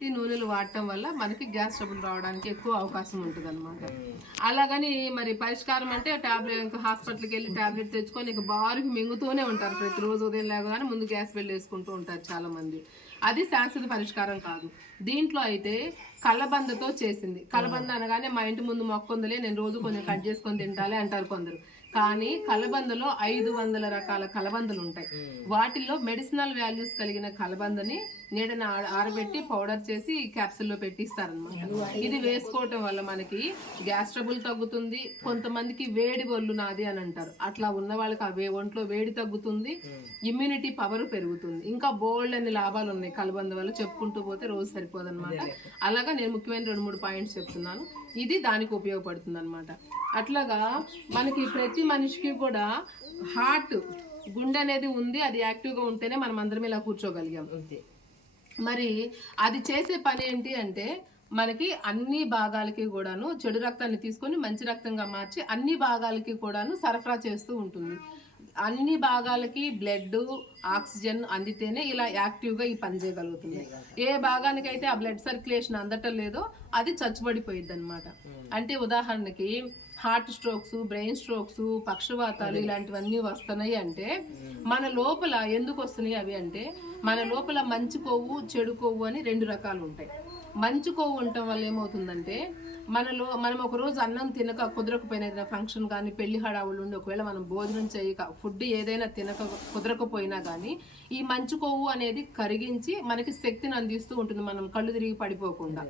ఈ నూనెలు వాడటం వల్ల మనకి గ్యాస్ ట్రబుల్ రావడానికి ఎక్కువ అవకాశం ఉంటుంది అనమాట అలాగని మరి పరిష్కారం అంటే టాబ్లెట్ హాస్పిటల్కి వెళ్ళి టాబ్లెట్ తెచ్చుకొని ఇక బారుకి మింగుతూనే ఉంటారు. ప్రతిరోజు ఉదయం లేవగానే ముందు గ్యాస్ బిల్ వేసుకుంటూ ఉంటారు చాలామంది. అది శాశ్వత పరిష్కారం కాదు. దీంట్లో అయితే కలబందతో చేసింది. కలబంద అనగానే మా ఇంటి ముందు మొక్క ఉందిలే నేను రోజు కొంచెం కట్ చేసుకొని తింటాలి అంటారు కొందరు. కానీ కలబందలో ఐదు వందల రకాల కలబందలు ఉంటాయి. వాటిల్లో మెడిసినల్ వాల్యూస్ కలిగిన కలబందని నీడన ఆర- ఆరబెట్టి పౌడర్ చేసి క్యాప్సూల్లో పెట్టిస్తారనమాట ఇది వేసుకోవటం వల్ల మనకి గ్యాస్ ట్రబుల్ తగ్గుతుంది. కొంతమందికి వేడి ఒళ్ళు నాది అని అంటారు. అట్లా ఉన్న వాళ్ళకి ఆ వే ఒంట్లో వేడి తగ్గుతుంది. ఇమ్యూనిటీ పవర్ పెరుగుతుంది. ఇంకా బోల్డ్ అన్ని లాభాలు ఉన్నాయి కలబంద వల్ల చెప్పుకుంటూ పోతే రోజు సరిపోదన్నమాట. అలాగా నేను ముఖ్యమైన రెండు మూడు పాయింట్స్ చెప్తున్నాను. ఇది దానికి ఉపయోగపడుతుంది అనమాట అట్లాగా మనకి ప్రతి మనిషికి కూడా హార్ట్ గుండె అనేది ఉంది. అది యాక్టివ్గా ఉంటేనే మనం అందరం ఇలా కూర్చోగలిగాం. మరి అది చేసే పని ఏంటి అంటే మనకి అన్ని భాగాలకి కూడాను చెడు రక్తాన్ని తీసుకొని మంచి రక్తంగా మార్చి అన్ని భాగాలకి కూడాను సరఫరా చేస్తూ ఉంటుంది. అన్ని భాగాలకి బ్లడ్ ఆక్సిజన్ అందితేనే ఇలా యాక్టివ్గా ఈ పని చేయగలుగుతుంది. ఏ భాగానికైతే ఆ బ్లడ్ సర్క్యులేషన్ అందటం లేదో అది చచ్చుబడిపోయిద్ది అనమాట అంటే ఉదాహరణకి హార్ట్ స్ట్రోక్స్ బ్రెయిన్ స్ట్రోక్స్ పక్షవాతాలు ఇలాంటివన్నీ వస్తున్నాయి అంటే మన లోపల ఎందుకు వస్తున్నాయి అవి అంటే మన లోపల మంచి కొవ్వు చెడు కొవ్వు అని రెండు రకాలు ఉంటాయి. మంచి కొవ్వు ఉండటం వల్ల ఏమవుతుందంటే మనలో మనం ఒక రోజు అన్నం తినక కుదరకపోయిన ఏదైనా ఫంక్షన్ కానీ పెళ్ళి హడావులు ఉండి ఒకవేళ మనం భోజనం చేయక ఫుడ్ ఏదైనా తినక కుదరకపోయినా కానీ ఈ మంచు కొవ్వు అనేది కరిగించి మనకి శక్తిని అందిస్తూ ఉంటుంది. మనం కళ్ళు తిరిగి పడిపోకుండా.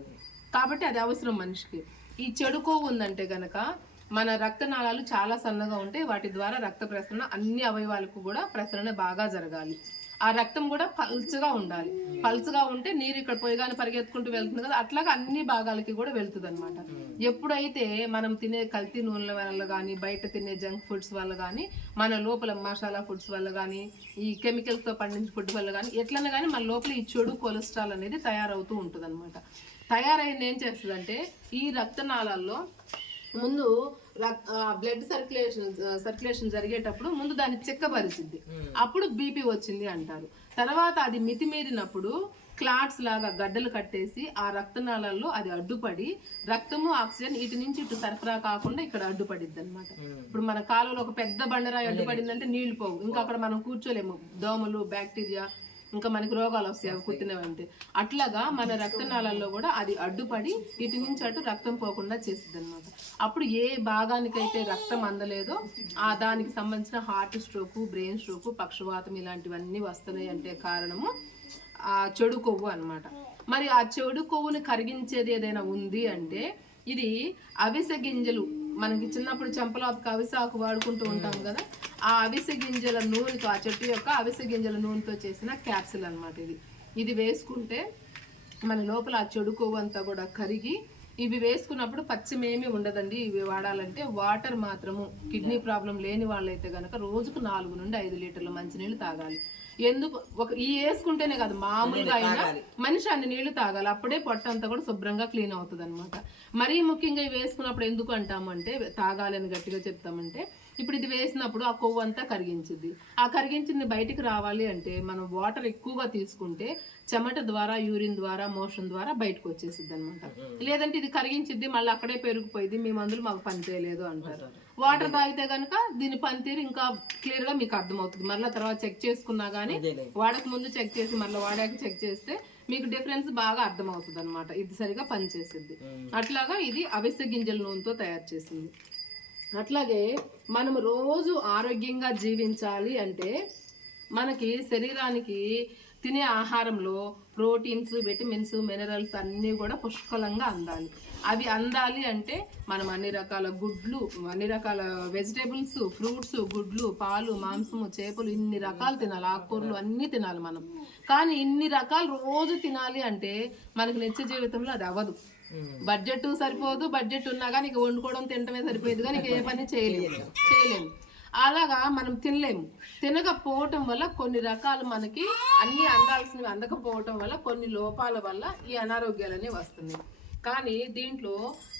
కాబట్టి అది అవసరం మనిషికి. ఈ చెడు కొవ్వు ఉందంటే గనక మన రక్తనాళాలు చాలా సన్నగా ఉంటాయి వాటి ద్వారా రక్త ప్రసరణ అన్ని అవయవాలకు కూడా ప్రసరణ బాగా జరగాలి. ఆ రక్తం కూడా పల్చగా ఉండాలి. పల్చగా ఉంటే నీరు ఇక్కడ పోయగానే పరిగెత్తుకుంటూ వెళ్తుంది కదా అట్లాగా అన్ని భాగాలకి కూడా వెళ్తుంది అనమాట ఎప్పుడైతే మనం తినే కల్తీ నూనెల వల్ల కానీ బయట తినే జంక్ ఫుడ్స్ వల్ల కానీ మన లోపల మసాలా ఫుడ్స్ వల్ల కానీ ఈ కెమికల్స్తో పండించిన ఫుడ్ వల్ల కానీ ఎట్లన్నా కానీ మన లోపల ఈ చెడు కొలెస్ట్రాల్ అనేది తయారవుతూ ఉంటుంది అనమాట తయారైంది ఏం చేస్తుందంటే ఈ రక్తనాళాల్లో ముందు బ్లడ్ సర్క్యులేషన్ సర్క్యులేషన్ జరిగేటప్పుడు ముందు దాన్ని చెక్కబరిచింది అప్పుడు బీపీ వచ్చింది అంటారు. తర్వాత అది మితిమీరినప్పుడు క్లాట్స్ లాగా గడ్డలు కట్టేసి ఆ రక్తనాళాల్లో అది అడ్డుపడి రక్తము ఆక్సిజన్ ఇటు నుంచి ఇటు సరఫరా కాకుండా ఇక్కడ అడ్డుపడిద్ది అనమాట ఇప్పుడు మన కాలువలో ఒక పెద్ద బండరాయి అడ్డుపడిందంటే నీళ్ళు పోవు. ఇంకా అక్కడ మనం కూర్చోలేము. దోమలు బ్యాక్టీరియా ఇంకా మనకి రోగాలు వస్తాయి అవి కుట్టినవంటే. అట్లాగా మన రక్తనాళాల్లో కూడా అది అడ్డుపడి ఇటు నుంచి అటు రక్తం పోకుండా చేస్తుంది అనమాట అప్పుడు ఏ భాగానికైతే రక్తం అందలేదో ఆ దానికి సంబంధించిన హార్ట్ స్ట్రోక్ బ్రెయిన్ స్ట్రోక్ పక్షవాతం ఇలాంటివన్నీ వస్తున్నాయి అంటే కారణము ఆ చెడు కొవ్వు అన్నమాట. మరి ఆ చెడు కొవ్వుని కరిగించేది ఏదైనా ఉంది అంటే ఇది అవిసె గింజలు మనకి చిన్నప్పుడు చెంపలాపుకి అవిసె ఆకు వాడుకుంటూ ఉంటాం కదా ఆ అవిసె గింజల నూనెతో ఆ చెట్టు యొక్క అవిసె గింజల నూనెతో చేసిన క్యాప్సిల్ అన్నమాట ఇది. ఇది వేసుకుంటే మన లోపల ఆ చెడు కొవ్వు అంతా కూడా కరిగి ఇవి వేసుకున్నప్పుడు పచ్చిమేమీ ఉండదండి. ఇవి వాడాలంటే వాటర్ మాత్రము. కిడ్నీ ప్రాబ్లం లేని వాళ్ళైతే గనక రోజుకు నాలుగు నుండి ఐదు లీటర్ల మంచినీళ్ళు తాగాలి. ఎందుకు? ఒక ఈ వేసుకుంటేనే కాదు మామూలుగా అయినా మనిషి అన్ని నీళ్ళు తాగాలి. అప్పుడే పొట్ట అంతా కూడా శుభ్రంగా క్లీన్ అవుతుంది అనమాట మరీ ముఖ్యంగా ఇవి వేసుకున్నప్పుడు ఎందుకు అంటామంటే తాగాలి అని గట్టిగా చెప్తామంటే ఇప్పుడు ఇది వేసినప్పుడు ఆ కొవ్వు అంతా కరిగించింది ఆ కరిగించింది బయటికి రావాలి అంటే మనం వాటర్ ఎక్కువగా తీసుకుంటే చెమట ద్వారా యూరిన్ ద్వారా మోషన్ ద్వారా బయటకు వచ్చేసిద్ది అనమాట లేదంటే ఇది కరిగించిద్ది మళ్ళీ అక్కడే పెరిగిపోయింది మీ మందులు మాకు పని చేయలేదు అంటారు. వాటర్ తాగితే కనుక దీని పనితీరు ఇంకా క్లియర్గా మీకు అర్థమవుతుంది. మళ్ళీ తర్వాత చెక్ చేసుకున్నా గానీ. వాడక ముందు చెక్ చేసి మళ్ళీ వాడాక చెక్ చేస్తే మీకు డిఫరెన్స్ బాగా అర్థమవుతుంది అనమాట ఇది సరిగా పనిచేసిద్ది. అట్లాగా ఇది అవిసె గింజల నూనెతో తయారు చేసింది. అట్లాగే మనం రోజు ఆరోగ్యంగా జీవించాలి అంటే మనకి శరీరానికి తినే ఆహారంలో ప్రోటీన్స్ విటమిన్స్ మినరల్స్ అన్నీ కూడా పుష్కలంగా అందాలి. అవి అందాలి అంటే మనం అన్ని రకాల గుడ్లు అన్ని రకాల వెజిటేబుల్స్ ఫ్రూట్స్ గుడ్లు పాలు మాంసము చేపలు ఇన్ని రకాలు తినాలి. ఆకుకూరలు అన్నీ తినాలి మనం. కానీ ఇన్ని రకాలు రోజు తినాలి అంటే మనకు నిత్య జీవితంలో అది అవ్వదు. బడ్జెట్ సరిపోదు బడ్జెట్ ఉన్నా కానీ ఇక వండుకోవడం తినటమే సరిపోయేది కానీ ఇక ఏ పని చేయలేము చేయలేము అలాగా మనం తినలేము. తినకపోవటం వల్ల కొన్ని రకాలు మనకి అన్ని అందాల్సినవి అందకపోవటం వల్ల కొన్ని లోపాల వల్ల ఈ అనారోగ్యాలన్నీ వస్తున్నాయి. కానీ దీంట్లో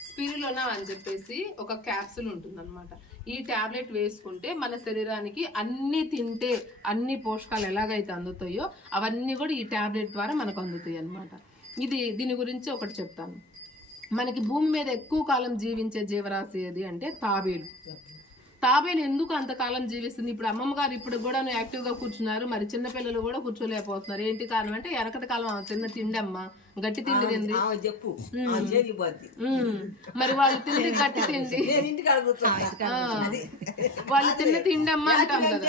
స్పిరులోనా అని చెప్పేసి ఒక క్యాప్సూల్ ఉంటుందన్నమాట. ఈ టాబ్లెట్ వేసుకుంటే మన శరీరానికి అన్ని తింటే అన్ని పోషకాలు ఎలాగైతే అందుతాయో అవన్నీ కూడా ఈ టాబ్లెట్ ద్వారా మనకు అందుతాయి అన్నమాట ఇది దీని గురించి ఒకటి చెప్తాను. మనకి భూమి మీద ఎక్కువ కాలం జీవించే జీవరాశి ఏది అంటే తాబేలు. తాబేలు ఎందుకు అంతకాలం జీవిస్తుంది? ఇప్పుడు అమ్మమ్మ గారు ఇప్పుడు కూడా యాక్టివ్గా కూర్చున్నారు. మరి చిన్నపిల్లలు కూడా కూర్చోలేకపోతున్నారు. ఏంటి కారణం అంటే వెనకటి కాలం తిన్న తిండి అమ్మ. గట్టి తిండి తింది. చెప్పు. మరి వాళ్ళు తిండి గట్టి తిండి. వాళ్ళు తిన్న తిండి అమ్మ అంటాం కదా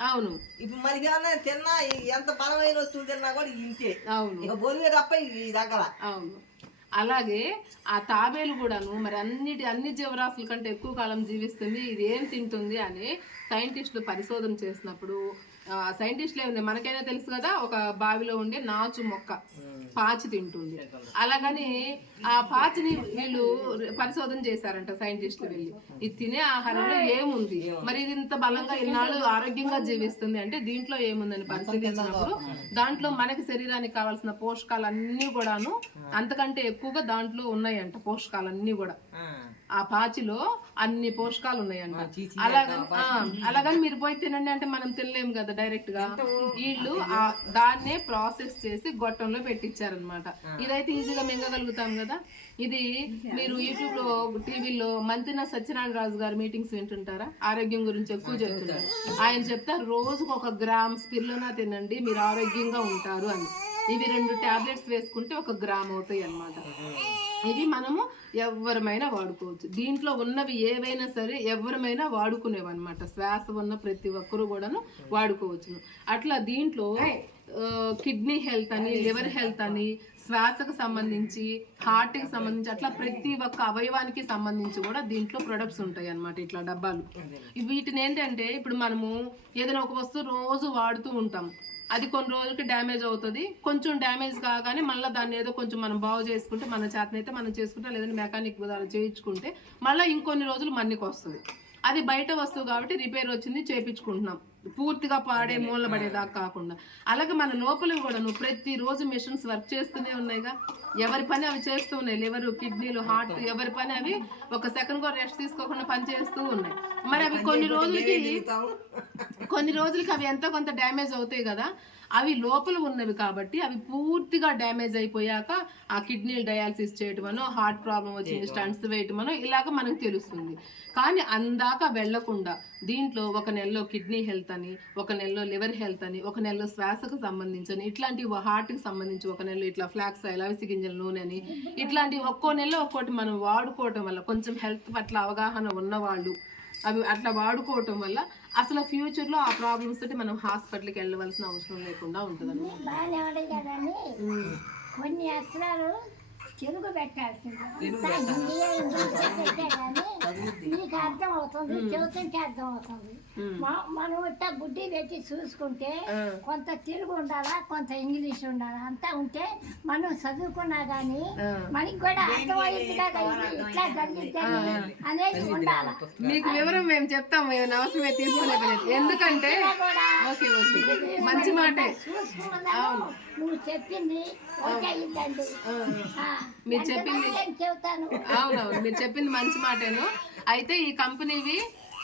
అవును. ఇప్పుడు ఏమన్నా తిన్నా ఎంత బలమైన వస్తువులు తిన్నా కూడా ఇంతే. అవును. తప్ప ఈ దగ్గర అవును. అలాగే ఆ తాబేలు కూడాను మరి అన్నిటి అన్ని జీవరాశుల కంటే ఎక్కువ కాలం జీవిస్తుంది ఇది ఏం తింటుంది అని సైంటిస్టులు పరిశోధన చేసినప్పుడు సైంటిస్టులు ఏముంది మనకైనా తెలుసు కదా ఒక బావిలో ఉండే నాచు మొక్క పాచి తింటుంది. అలాగని ఆ పాచిని వీళ్ళు పరిశోధన చేశారంట సైంటిస్టులు వెళ్ళి. ఇది తినే ఆహారంలో ఏముంది? మరి ఇది ఇంత బలంగా ఇన్నాళ్ళు ఆరోగ్యంగా జీవిస్తుంది అంటే దీంట్లో ఏముందని పరిశీలించినప్పుడు దాంట్లో మనకి శరీరానికి కావాల్సిన పోషకాలు అన్నీ కూడాను అంతకంటే ఎక్కువగా దాంట్లో ఉన్నాయంట పోషకాలు అన్నీ కూడా ఆ పాచిలో అన్ని పోషకాలు ఉన్నాయంట అలాగని అలాగని మీరు పోయి తినండి అంటే మనం తినలేము కదా డైరెక్ట్గా వీళ్ళు ఆ దాన్నే ప్రాసెస్ చేసి గొట్టంలో పెట్టించారనమాట ఇదైతే ఈజీగా మింగగలుగుతాం కదా? ఇది మీరు యూట్యూబ్లో టీవీలో మంతిన సత్యనారాయణ రాజు గారి మీటింగ్స్ వింటుంటారా? ఆరోగ్యం గురించి ఎక్కువ చెప్తుంటారు. ఆయన చెప్తారు రోజుకు ఒక గ్రామ్ స్పిర్లోనా తినండి మీరు ఆరోగ్యంగా ఉంటారు అని. ఇవి రెండు టాబ్లెట్స్ వేసుకుంటే ఒక గ్రామ్ అవుతాయి అన్నమాట ఇవి మనము ఎవరమైనా వాడుకోవచ్చు. దీంట్లో ఉన్నవి ఏవైనా సరే ఎవరమైనా వాడుకునేవి అనమాట శ్వాస ఉన్న ప్రతి ఒక్కరు కూడాను వాడుకోవచ్చును. అట్లా దీంట్లో కిడ్నీ హెల్త్ అని లివర్ హెల్త్ అని శ్వాసకు సంబంధించి హార్ట్కి సంబంధించి అట్లా ప్రతి ఒక్క అవయవానికి సంబంధించి కూడా దీంట్లో ప్రొడక్ట్స్ ఉంటాయి అన్నమాట ఇట్లా డబ్బాలు. వీటిని ఏంటంటే ఇప్పుడు మనము ఏదైనా ఒక వస్తువు రోజు వాడుతూ ఉంటాం. అది కొన్ని రోజులకి డ్యామేజ్ అవుతుంది. కొంచెం డ్యామేజ్ కాగానే మళ్ళీ దాన్ని ఏదో కొంచెం మనం బాగు చేసుకుంటే మన చేతనైతే మనం చేసుకుంటే లేదంటే మెకానిక్ ద్వారా చేయించుకుంటే మళ్ళీ ఇంకొన్ని రోజులు మన్నికి వస్తుంది. అది బయట వస్తువు కాబట్టి రిపేర్ వచ్చింది చేయించుకుంటున్నాం పూర్తిగా పాడే మూల పడేదాకా కాకుండా. అలాగే మన లోపల కూడా నువ్వు ప్రతిరోజు మిషన్స్ వర్క్ చేస్తూనే ఉన్నాయిగా. ఎవరి పని అవి చేస్తూ ఉన్నాయి. లివర్ కిడ్నీలు హార్ట్ ఎవరి పని అవి ఒక సెకండ్ కూడా రెస్ట్ తీసుకోకుండా పని చేస్తూ ఉన్నాయి. మరి అవి కొన్ని రోజులకి కొన్ని రోజులకి అవి ఎంతో కొంత డ్యామేజ్ అవుతాయి కదా. అవి లోపల ఉన్నవి కాబట్టి అవి పూర్తిగా డ్యామేజ్ అయిపోయాక ఆ కిడ్నీలు డయాలసిస్ చేయటమనో హార్ట్ ప్రాబ్లం వచ్చింది స్టంట్స్ వేయటమనో ఇలాగ మనకు తెలుస్తుంది. కానీ అందాక వెళ్ళకుండా దీంట్లో ఒక నెలలో కిడ్నీ హెల్త్ అని ఒక నెలలో లివర్ హెల్త్ అని ఒక నెలలో శ్వాసకు సంబంధించి ఇట్లాంటి హార్ట్కి సంబంధించి ఒక నెలలో ఇట్లా ఫ్లాక్స్ ఆయిల్ అవిసి గింజల నూనె అని ఇట్లాంటి ఒక్కో నెలలో ఒక్కోటి మనం వాడుకోవటం వల్ల కొంచెం హెల్త్ పట్ల అవగాహన ఉన్నవాళ్ళు అవి అట్లా వాడుకోవటం వల్ల అసలు ఫ్యూచర్లో ఆ ప్రాబ్లమ్స్ తోటి మనం హాస్పిటల్కి వెళ్ళవలసిన అవసరం లేకుండా ఉంటుంది కొన్ని అక్షరాలు తెలుగు పెట్టాల్సింది నీకు అర్థం అవుతుంది చదువుతుంటే అర్థం అవుతుంది మా- మనం ఇట్లా బుద్ధి పెట్టి చూసుకుంటే కొంత తెలుగు ఉండాలా కొంత ఇంగ్లీష్ ఉండాలా అంతా ఉంటే మనం చదువుకున్నా కానీ మనకి కూడా అర్థమయ్యింది కదా. ఇట్లా జరిగిద్దని అనేది ఉండాలా. మీకు వివరం మేము చెప్తాం అవసరమే తీసుకునే. ఎందుకంటే ఓకే ఓకే. మంచి మాటే. చూసుకున్నాను నువ్వు చెప్పింది మీరు చెప్పింది అవునవును మీరు చెప్పింది మంచి మాటేను. అయితే ఈ కంపెనీవి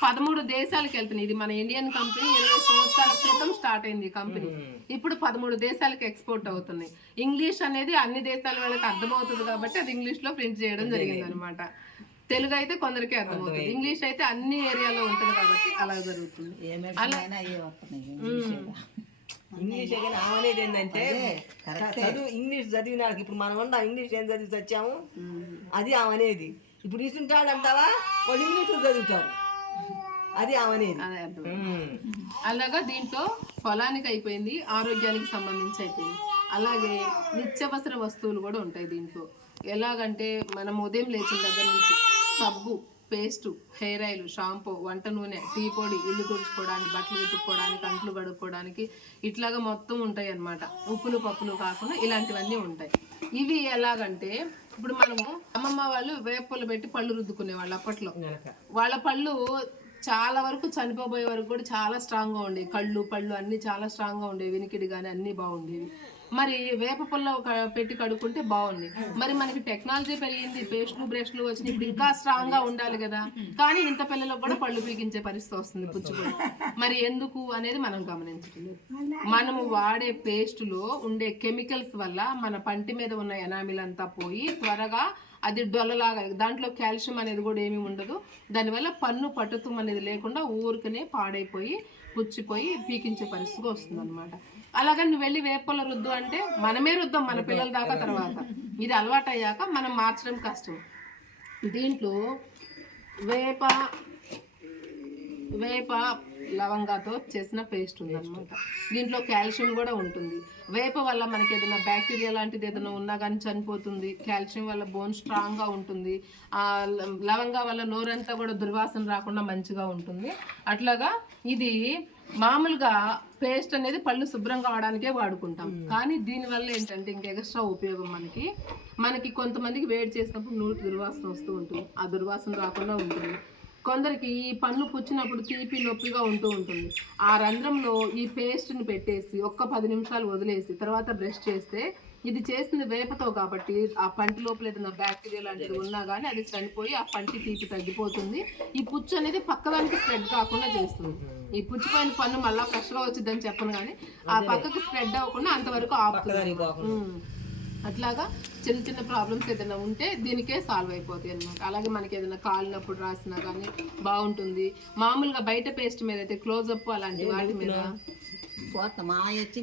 పదమూడు దేశాలకు వెళ్తున్నాయి. ఇది మన ఇండియన్ కంపెనీ ఇరవై సంవత్సరాల క్రితం స్టార్ట్ అయింది ఈ కంపెనీ. ఇప్పుడు పదమూడు దేశాలకు ఎక్స్పోర్ట్ అవుతున్నాయి. ఇంగ్లీష్ అనేది అన్ని దేశాల వాళ్ళకి అర్థమవుతుంది కాబట్టి అది ఇంగ్లీష్లో ప్రింట్ చేయడం జరిగింది అనమాట తెలుగు అయితే కొందరికి అర్థమవుతుంది. ఇంగ్లీష్ అయితే అన్ని ఏరియాలో ఉంటుంది కాబట్టి అలా జరుగుతుంది. అలా. ఇంగ్లీష్ ఆమెనేది ఏంటంటే చదువు ఇంగ్లీష్ చదివిన ఇప్పుడు మనం ఉన్నాం ఇంగ్లీష్ ఏం చదివి వచ్చాము అది ఆమెనేది. ఇప్పుడు ఇస్తుంటాడు అంటావా? వాళ్ళు ఇంగ్లీష్ చదువుతారు. అది ఆమెనేది. అలాగా దీంట్లో పొలానికి అయిపోయింది ఆరోగ్యానికి సంబంధించి అయిపోయింది. అలాగే నిత్యావసర వస్తువులు కూడా ఉంటాయి దీంట్లో. ఎలాగంటే మనం ఉదయం లేచిన దగ్గర నుంచి సబ్బు పేస్టు హెయిర్ ఆయిల్ షాంపూ వంట నూనె టీ పొడి ఇల్లు తుడుచుకోవడానికి బట్టలు ఉతుక్కోవడానికి అంట్లు కడుక్కోవడానికి ఇట్లాగా మొత్తం ఉంటాయి అన్నమాట ఉప్పులు పప్పులు కాకుండా ఇలాంటివన్నీ ఉంటాయి. ఇవి ఎలాగంటే ఇప్పుడు మనము అమ్మమ్మ వాళ్ళు వేపలు పెట్టి పళ్ళు రుద్దుకునే వాళ్ళు అప్పట్లో. వాళ్ళ పళ్ళు చాలా వరకు చనిపోబోయే వరకు కూడా చాలా స్ట్రాంగ్గా ఉండేవి కళ్ళు పళ్ళు అన్నీ చాలా స్ట్రాంగ్గా ఉండేవి వినికిడి కానీ అన్నీ బాగుండేవి. మరి వేప పుల్ల ఒక పెట్టి కడుక్కుంటే బాగుంది మరి మనకి టెక్నాలజీ పెరిగింది. పేస్ట్లు బ్రష్లు వచ్చినాయి. ఇప్పుడు ఇంకా స్ట్రాంగ్గా ఉండాలి కదా. కానీ ఇంత పిల్లలకు కూడా పళ్ళు పీకించే పరిస్థితి వస్తుంది పుచ్చుకొని. మరి ఎందుకు అనేది మనం గమనించట్లేదు. మనము వాడే పేస్టులో ఉండే కెమికల్స్ వల్ల మన పంటి మీద ఉన్న ఎనామిల్ అంతా పోయి త్వరగా అది డొల్లలాగా దాంట్లో కాల్షియం అనేది కూడా ఏమీ ఉండదు. దానివల్ల పన్ను పట్టుతం అనేది లేకుండా ఊరికనే పాడైపోయి పుచ్చిపోయి పీకించే పరిస్థితి వస్తుంది అనమాట అలాగని నువ్వు వెళ్ళి వేపల రుద్దు అంటే మనమే రుద్దాం మన పిల్లల దాకా తర్వాత. ఇది అలవాటు అయ్యాక మనం మార్చడం కష్టం. దీంట్లో వేప వేప లవంగాతో చేసిన పేస్ట్ ఉందన్నమాట. దీంట్లో కాల్షియం కూడా ఉంటుంది. వేప వల్ల మనకి ఏదైనా బ్యాక్టీరియా లాంటిది ఏదైనా ఉన్నా కానీ చనిపోతుంది. కాల్షియం వల్ల బోన్ స్ట్రాంగ్గా ఉంటుంది. లవంగా వల్ల నోరంతా కూడా దుర్వాసన రాకుండా మంచిగా ఉంటుంది. అట్లాగా ఇది మామూలుగా పేస్ట్ అనేది పళ్ళు శుభ్రం కావడానికే వాడుకుంటాం. కానీ దీనివల్ల ఏంటంటే ఇంకా ఎక్స్ట్రా ఉపయోగం మనకి. మనకి కొంతమందికి వేడి చేసినప్పుడు నోటి దుర్వాసన వస్తూ ఉంటుంది. ఆ దుర్వాసన రాకుండా ఉంటుంది. కొందరికి ఈ పళ్ళు పుచ్చినప్పుడు తీపి నొప్పిగా ఉంటూ ఉంటుంది. ఆ రంధ్రంలో ఈ పేస్ట్ని పెట్టేసి ఒక్క పది నిమిషాలు వదిలేసి తర్వాత బ్రష్ చేస్తే ఇది చేసింది వేపతో కాబట్టి ఆ పంటి లోపల ఏదైనా బ్యాక్టీరియా లాంటిది ఉన్నా కానీ అది చనిపోయి ఆ పంటి తీపి తగ్గిపోతుంది. ఈ పుచ్చు అనేది పక్కదానికి స్ప్రెడ్ కాకుండా చేస్తుంది. ఈ పుచ్చిపోయిన పన్ను మళ్ళీ ఫ్రెష్గా వచ్చిందని చెప్పను కానీ ఆ పక్కకు స్ప్రెడ్ అవ్వకుండా అంతవరకు ఆపుతుంది. అట్లాగా చిన్న చిన్న ప్రాబ్లమ్స్ ఏదైనా ఉంటే దీనికే సాల్వ్ అయిపోతాయి అన్నమాట. అలాగే మనకి ఏదైనా కాలినప్పుడు రాసినా కానీ బాగుంటుంది. మామూలుగా బయట పేస్ట్ మీద అయితే క్లోజప్ అలాంటి వాటి మీద మా వచ్చి